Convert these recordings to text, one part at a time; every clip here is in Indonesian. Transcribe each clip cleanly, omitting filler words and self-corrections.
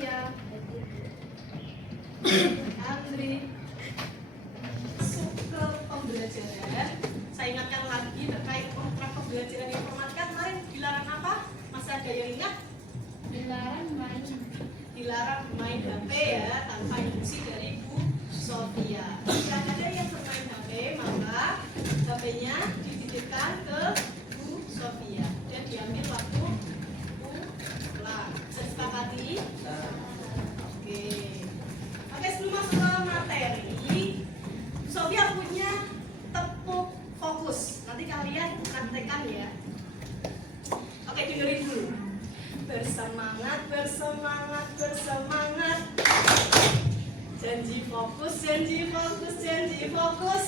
Sofia, Andri. Struktur pembelajaran. Saya ingatkan lagi terkait kontrak pembelajaran informatika kemarin dilarang apa? Masih ada yang ingat? Dilarang main HP ya, tanpa instruksi dari Bu Sofia. Jika ada yang bermain HP, maka HP-nya dititipkan ke Bu Sofia dan diambil waktu pulang. Sepakati? Oke. Oke, sebelum masuk ke materi, Bu Sofia punya tepuk fokus. Nanti kalian praktekkan ya. Oke, dengerin dulu. Bersemangat, bersemangat, bersemangat. Janji fokus, janji fokus, janji fokus.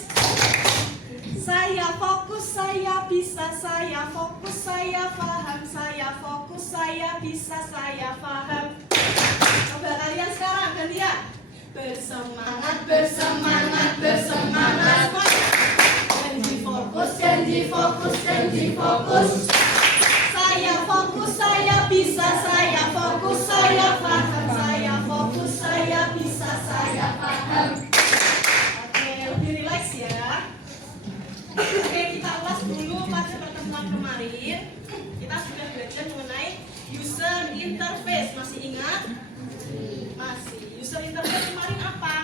Saya fokus, saya bisa, saya fokus, saya paham, saya fokus, saya bisa, saya paham. Coba kalian sekarang gantian. Bersemangat, bersemangat, bersemangat. Janji fokus, janji fokus, janji fokus. Saya fokus, saya bisa, saya fokus, saya paham, saya fokus, saya bisa, saya paham. Oke, lebih rileks ya. Oke, kita ulas dulu pada pertemuan kemarin. Kita sudah belajar mengenai user interface. Masih ingat? Masih. User interface kemarin apa?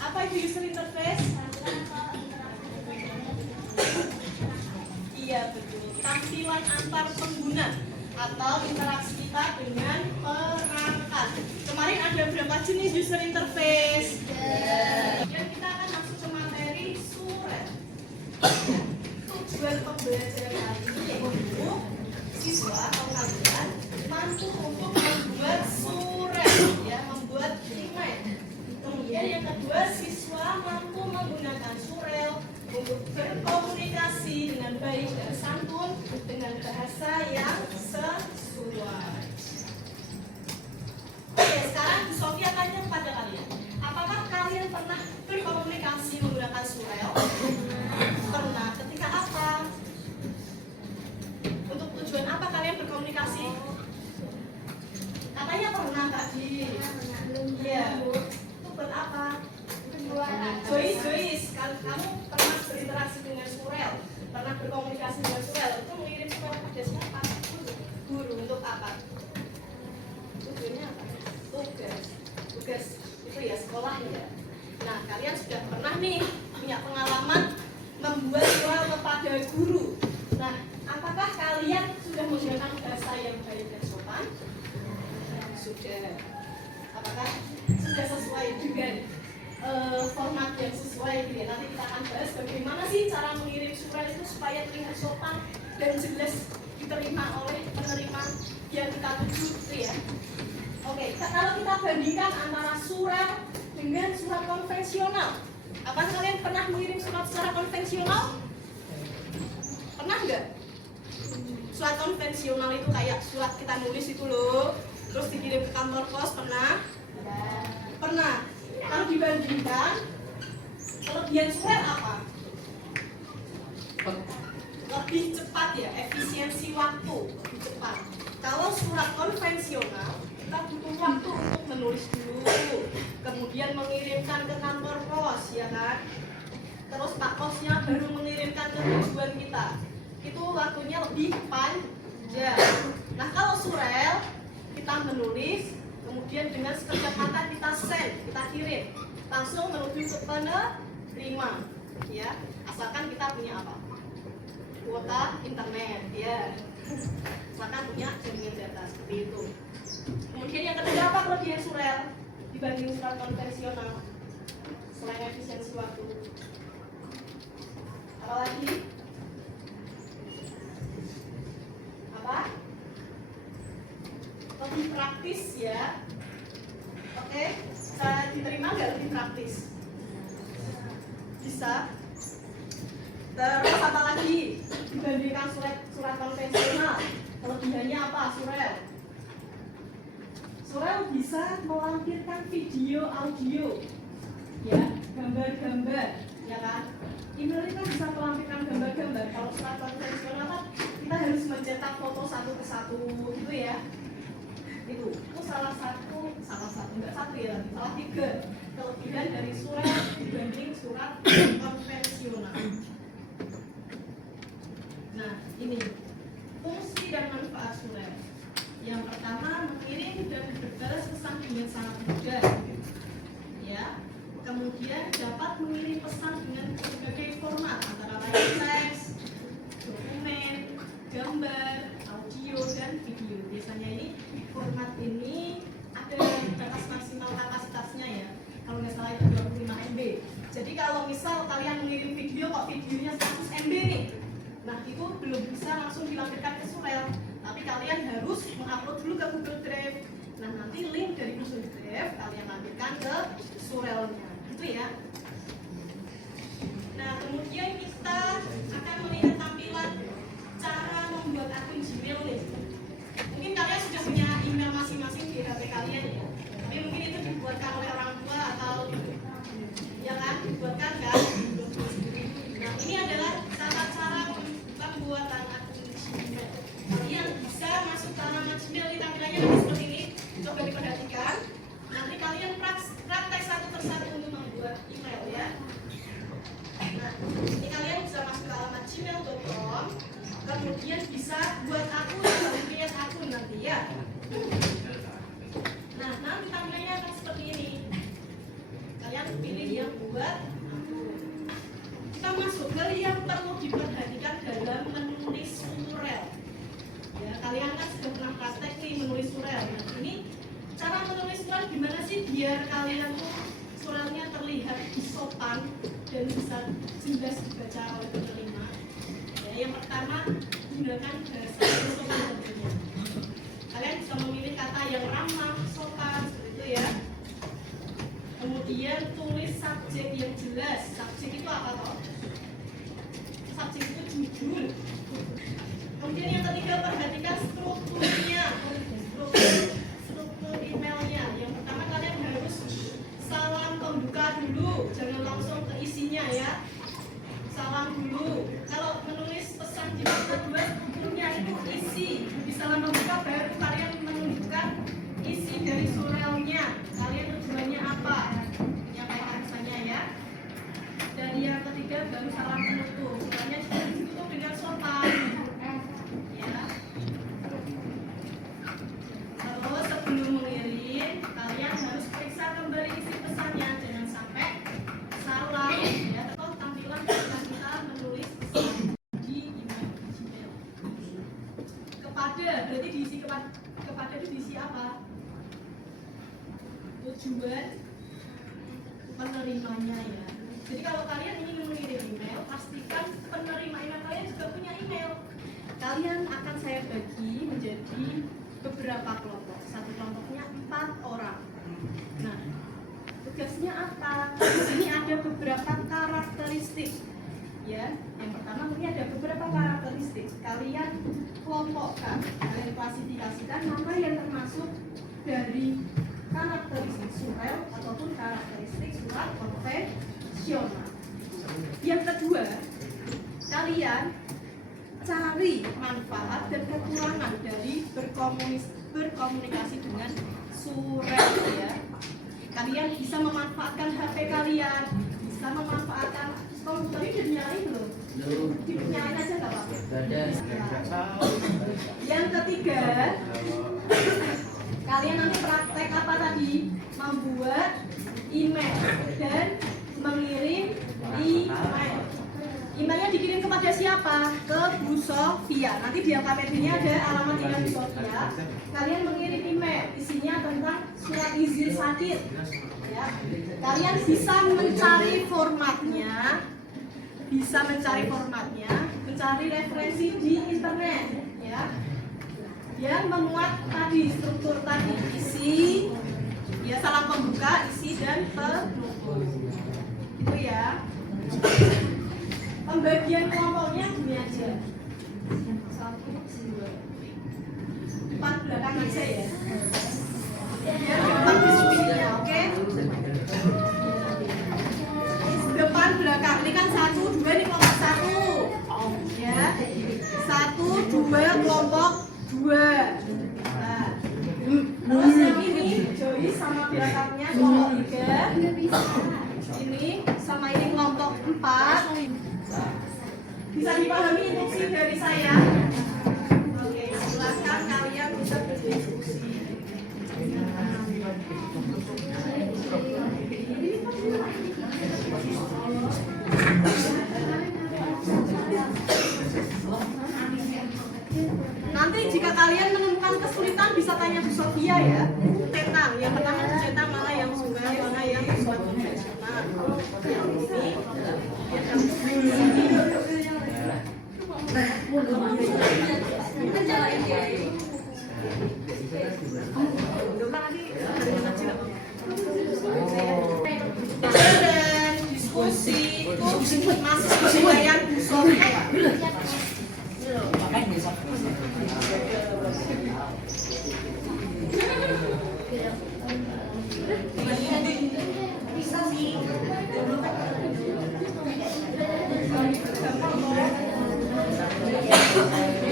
Apa itu user interface? Iya, betul. Tampilan antar pengguna atau interaksi kita dengan perangkat. Kemarin ada berapa jenis user interface? Dan kita akan masuk ke materi surat. Tujuan pembelajaran hari ini yaitu siswa atau kalian mampu untuk membuat surat, ya, membuat email. Kemudian yang kedua, siswa mampu menggunakan surel untuk berkomunikasi dengan baik dan santun dengan bahasa yang sesuai. Oke, sekarang Bu Sofia tanya kepada kalian, apakah kalian pernah berkomunikasi menggunakan surel? Pernah. Ketika apa? Untuk tujuan apa kalian berkomunikasi? Katanya pernah tadi. Iya. Itu buat apa? Joyce, kamu pernah berinteraksi dengan surel, pernah berkomunikasi dengan surel, itu mengirim surel pada siapa? Guru. Untuk apa? Tujuannya apa? Tugas itu ya sekolah ya. Nah, kalian sudah pernah nih punya pengalaman membuat surel kepada guru. Nah, apakah kalian sudah menggunakan bahasa yang baik dan sopan? Sudah. Apakah sudah sesuai dengan format yang sesuai gitu ya. Nanti kita akan bahas bagaimana sih cara mengirim surat itu supaya terlihat sopan dan jelas diterima oleh penerima yang kita tuju gitu ya. Oke, kalau kita bandingkan antara surat dengan surat konvensional, apa kalian pernah mengirim surat secara konvensional? Pernah nggak? Surat konvensional itu kayak surat kita nulis itu loh, terus dikirim ke kantor pos, pernah? Pernah. Kalau dibandingkan, kelebihan surat apa? Lebih cepat ya, efisiensi waktu lebih cepat. Kalau surat konvensional, kita butuh waktu untuk menulis dulu, kemudian mengirimkan ke kantor pos, ya kan? Terus Pak Posnya baru mengirimkan ke tujuan kita. Itu waktunya lebih panjang. Nah, kalau surel, kita menulis, kemudian dengan sekejap mata kita send, kita kirim, langsung menuju ke penerima, ya. Asalkan kita punya apa? Kuota internet, ya. Asalkan punya jaringan data seperti itu. Kemudian yang ketiga, apa kelebihan surel dibanding surat konvensional selain efisiensi waktu? Apa lagi? Apa? Lebih praktis ya. Oke, saya diterima nggak lebih praktis? Bisa. Terus apa lagi dibandingkan surat konvensional? Kelebihannya apa surel? Surel bisa melampirkan video, audio, ya, gambar-gambar, ya kan? Email itu bisa melampirkan gambar-gambar. Kalau surat konvensional kan kita harus mencetak foto satu ke satu, gitu ya. Itu Salah 3. Kelebihan dari surel dibanding surat konvensional. Nah, ini fungsi dan manfaat surel. Yang pertama, mengirim dan berbalas pesan dengan sangat mudah. Ya. Kemudian dapat mengirim pesan dengan berbagai format, antara lain teks, dokumen, gambar, audio, dan video. Biasanya ini format ini ada batas maksimal kapasitasnya ya. Kalau nggak salah itu 25 MB. Jadi kalau misal kalian mengirim video kok videonya 100 MB nih, nah itu belum bisa langsung dilampirkan ke surel, tapi kalian harus mengupload dulu ke Google Drive. Nah nanti link dari Google Drive kalian lampirkan ke surelnya, gitu ya. Nah kemudian kita akan melihat tampilan cara membuat akun Gmail nih. Mungkin kalian sudah punya email masing-masing di HP kalian ya, tapi mungkin itu dibuatkan oleh orang tua atau ya kan, dibuatkan kan. Nah ini adalah cara pembuatan akun Gmail. Kalian bisa masuk ke alamat Gmail, di tampilannya seperti ini. Coba diperhatikan. Nanti kalian praktek satu persatu untuk membuat email ya. Nah, ini kalian bisa masuk ke alamat gmail.com, kemudian bisa buat akun atau create akun nanti ya. Nah, nanti tampilannya akan seperti ini. Kalian pilih yang buat akun. Kita masuk ke yang perlu diperhatikan dalam menulis surel. Ya, kalian kan sudah pernah praktek nih menulis surel. Nah, ini cara menulis surel gimana sih biar kalian tuh surelnya terlihat sopan dan bisa jelas dibaca oleh penerima. Ya, yang pertama gunakan bahasa sopan tentunya. Kalian bisa memilih kata yang ramah, sopan, seperti itu ya. Kemudian tulis subjek yang jelas. Subjek itu apa toh? Subjek itu judul. Kemudian yang ketiga perhatikan strukturnya, struktur emailnya. Yang pertama kalian harus salam pembuka dulu, jangan langsung ke isinya ya. Salam dulu. Kalau menulis pesan di kedua strukturnya itu isi. Di salam pembuka baru kalian menunjukkan isi dari surelnya. Kalian tujuannya apa? Menyampaikan pesannya ya. Dan yang ketiga baru salam penutup. Surelnya juga ditutup dengan sopan. Ya. Terus sebelum mengirim, kalian harus periksa kembali isi pesannya. Jangan sampai salah ya. Atau tampilan kita menulis pesan di email Gmail. Kepada, berarti diisi kepada itu diisi apa? Tujuan penerimanya ya. Jadi kalau kalian ingin mengirim email, pastikan penerima email kalian juga punya email. Kalian akan saya bagi menjadi beberapa kelompok. Satu kelompoknya 4 orang. Nah, tugasnya apa? Di sini ada beberapa karakteristik. Ya, yang pertama ini ada beberapa karakteristik. Kalian kelompokkan, kalian klasifikasikan mana yang termasuk dari karakteristik surel ataupun karakteristik surat konvensional. Yang kedua, kalian cari manfaat dan kekurangan dari berkomunikasi dengan surel ya. Kalian bisa memanfaatkan HP kalian, bisa memanfaatkan komputer. Ini udah dinyalain belum? Dinyalain aja nggak apa-apa. Yang ketiga, kalian nanti praktek apa tadi? Membuat email dan mengirim email. Emailnya dikirim kepada siapa? Ke Bu Sofia. Nanti di KPD-nya ada alamat email Bu Sofia. Kalian mengirim email, isinya tentang surat izin sakit. Ya. Kalian bisa mencari formatnya, mencari referensi di internet, ya. Yang memuat tadi struktur tadi, isi, ya salam pembuka, isi dan penutup. Itu ya. Pembagian kelompoknya gini aja. 1, 2, 4 belakang aja ya. Ya, depan diskusinya, oke? Depan belakang, ini kan 1, 2, ini kelompok 1. Ya, 1, 2, kelompok 2. Nah, terus yang ini Joyce sama belakangnya kelompok Ini sama ini kelompok 4. Bisa dipahami instruksi dari saya? Oke, silakan kalian bisa berdiskusi. Nanti jika kalian menemukan kesulitan bisa tanya Bu Sofia ya. Tentang yang pertama tentang mana yang sungai, mana yang suatu konvensional. Dan diskusi itu masuk penilaian Bu Sofia.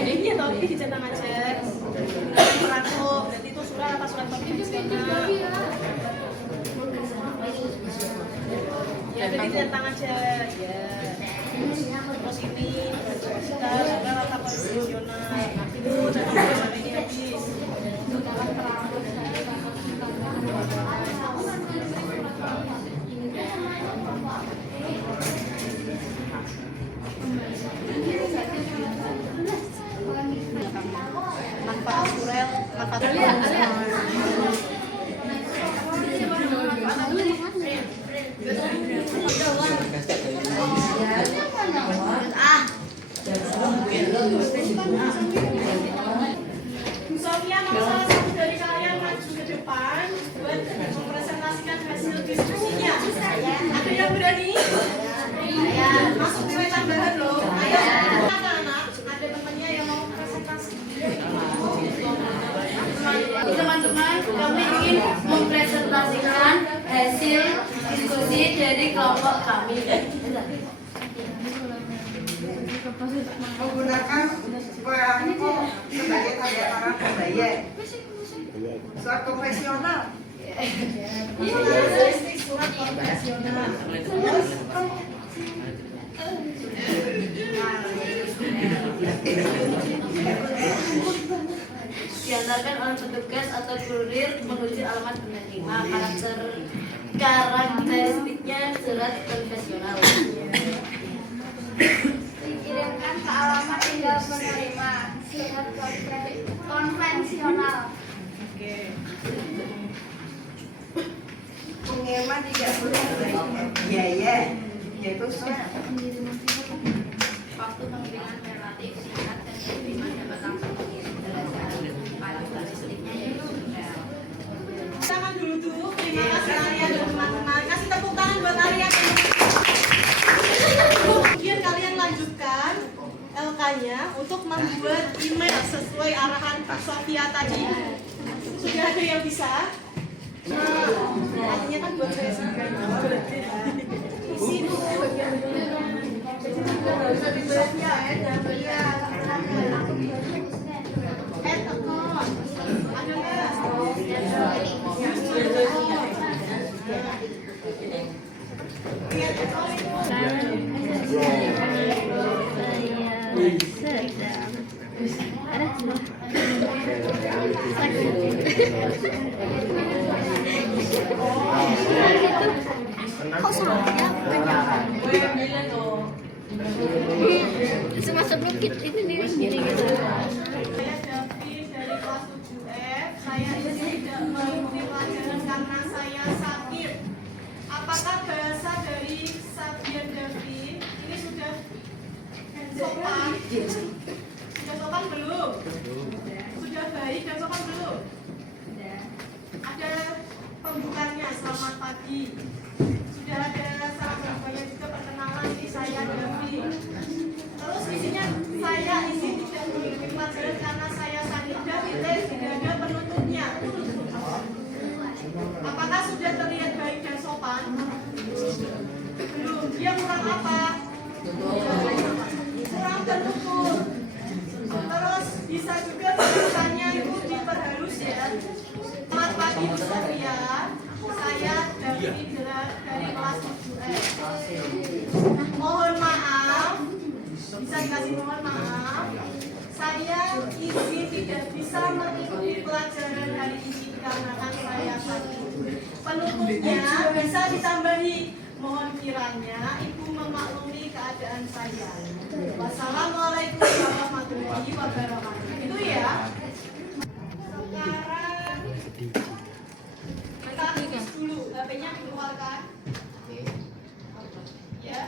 Ini atau ini dicetak aja. Perangko, berarti itu surat apa surat konvensional? Ya, jadi dicetak aja. Ya. Terus ini surat apa konvensional? Itu cetak ini habis. Manfaat surel, manfaat Bu Sofia mau salah satu dari kalian maju ke depan buat mempresentasikan hasil diskusinya. Ada yang berani? Masuk nilai tambahan loh. Ayo, anak-anak, ada temannya yang mau presentasi. Teman-teman, kami ingin mempresentasikan hasil diskusi dari kelompok kami. Menggunakan perangko sebagai tanda tangan pembayar. Surat konvensional. Karakteristik surat konvensional. Diantarkan oleh petugas atau kurir menuju alamat penerima. Karakteristiknya surat konvensional. Dikirimkan ke alamat tinggal penerima surat konvensional. Oke. Pengiriman tidak boleh biaya, yaitu surat. Waktu pengiriman relatif singkat dan penerima dapat langsung mengirim berdasarkan karakteristiknya yaitu rel. Tangan dulu. Terima kasih kalian dan teman-teman. Kasih tepuk tangan buat Arya. Kemudian kalian lanjutkan LK-nya untuk membuat email sesuai arahan Bu Sofia tadi. Sudah ada yang bisa? Artinya kan buat saya sendiri. Isi dulu. Kok soalnya sebelum kita itu sendiri gitu. Saya David dari kelas 7F. Saya ini tidak mengikuti pelajaran karena saya sakit. Apakah bahasa dari Sabian David ini sudah sopan? Sudah sopan belum? Sudah baik dan sopan belum? Ada pembukanya, selamat pagi. Sudah ada salam pembukanya juga, perkenalan, ini saya David. Terus isinya saya isi tidak mengikuti pelajaran karena saya sakit. David, tidak ada penutupnya. Apakah sudah terlihat baik dan sopan? Belum. Dia kurang apa? Kurang tertutup. Terus bisa juga bahasanya itu diperhalus ya. Selamat pagi Bu Sofia. Saya dari kelas 7S. Mohon maaf, bisa dikasih mohon maaf. Saya izin tidak bisa mengikuti pelajaran hari ini dikarenakan saya sakit. Penutupnya bisa ditambahi. Mohon kiranya Ibu memaklumi keadaan saya. Wassalamualaikum warahmatullahi wabarakatuh. Itu ya. Sekarang kita tulis dulu. HP-nya dikeluarkan. Ya.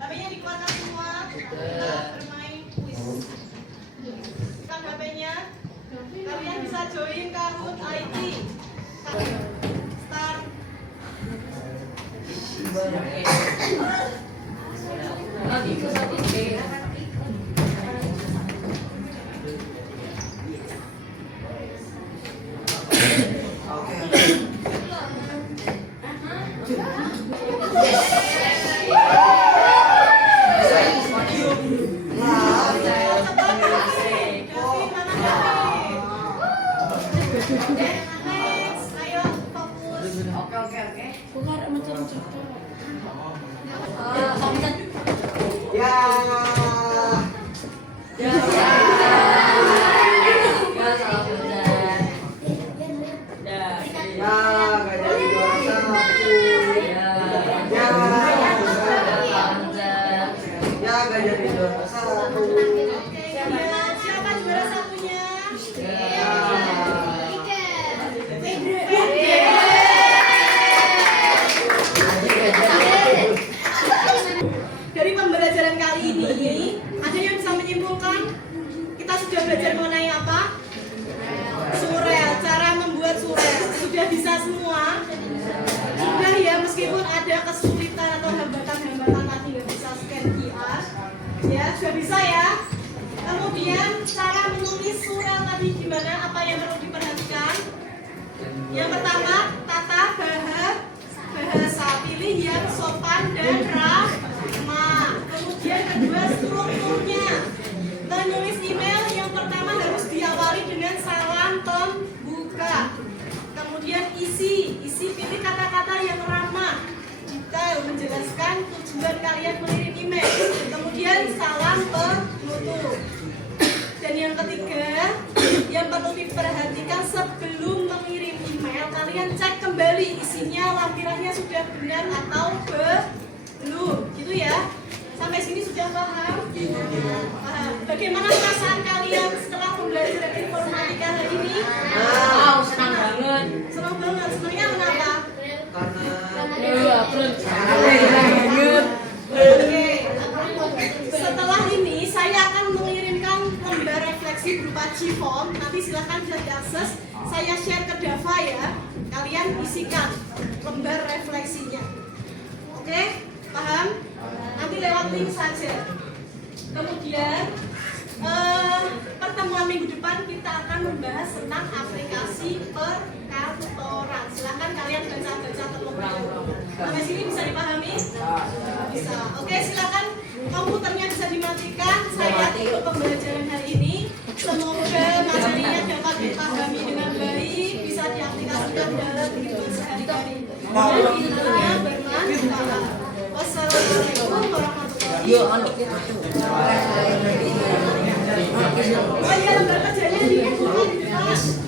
HP-nya dikeluarkan semua. Kita bermain kuis. Kan HP-nya. Kalian bisa join Kahoot IT. Start. Next, ayo fokus. Gak jadi juara satu. Gak jadi juara satu. Oke, siapa juara satunya? Dari pembelajaran kali ini, ada yang bisa menyimpulkan? Kita sudah belajar mengenai apa? Surel, cara membuat surel. Sudah bisa semua? Sudah ya, meskipun ada kesulitan atau hambatan-hambatan tadi nggak bisa scan QR. Ya, sudah bisa ya. Kemudian cara menulis surel tadi gimana? Apa yang perlu diperhatikan? Yang pertama, tata bahasa, pilih yang sopan dan ramah. Kemudian kedua, strukturnya. Menulis email yang pertama harus diawali dengan salam pembuka. Kemudian isi pilih kata-kata yang ramah, detail menjelaskan tujuan kalian mengirim email. Kemudian salam penutup. Dan yang ketiga, yang perlu diperhatikan sebelum mengirim email, kalian cek kembali isinya, lampirannya sudah benar atau belum, gitu ya. Sampai sini sudah paham? Paham. Bagaimana perasaan kalian setelah pembelajaran informatika hari ini? Senang banget. Senang banget. Senangnya kenapa? Oke. Setelah ini saya akan mengirimkan lembar refleksi berupa G-form. Nanti silakan bisa diakses. Saya share ke Dava ya. Kalian isikan lembar refleksinya. Oke? Paham? Nanti lewat link saja. Kemudian pertemuan minggu depan kita akan membahas tentang aplikasi perkantoran. Silakan kalian baca-baca terlebih dahulu. Sampai sini bisa dipahami? Bisa. Oke, silakan komputernya bisa dimatikan. Saya tutup pembelajaran hari ini. Semoga materinya dapat dipahami dengan baik, bisa diaplikasikan dalam kehidupan sehari-hari. Dan ilmunya bermanfaat. Wassalamualaikum warahmatullahi wabarakatuh. Oh iya, lembar kerjanya di depan.